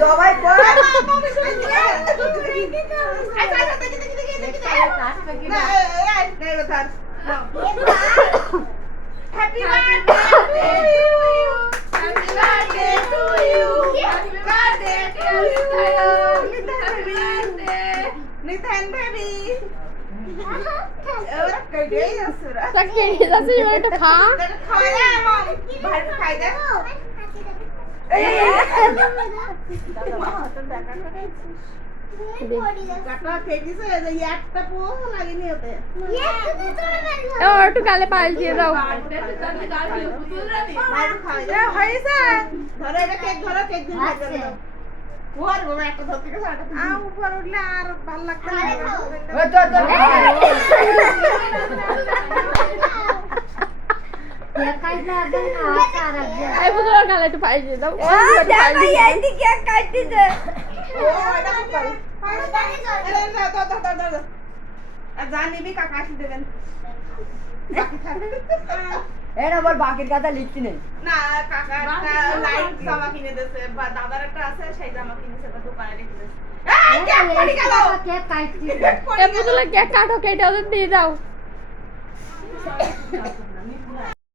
জবাই কর Happy birthday to you. Happy birthday to you. Nithan baby. একটু গালে পাল দিয়ে দাও। গালে একটু পাল দিয়ে দাও। বাকির কথা লিখছি নেই না কাকা একটা লাইট জামা কিনে দিয়েছে বা দাদার একটা আছে সেই জামা কিনেছে বা দোকানে রেখে দিয়েছে কেক কাটো, কেটে ওদের দিয়ে দাও।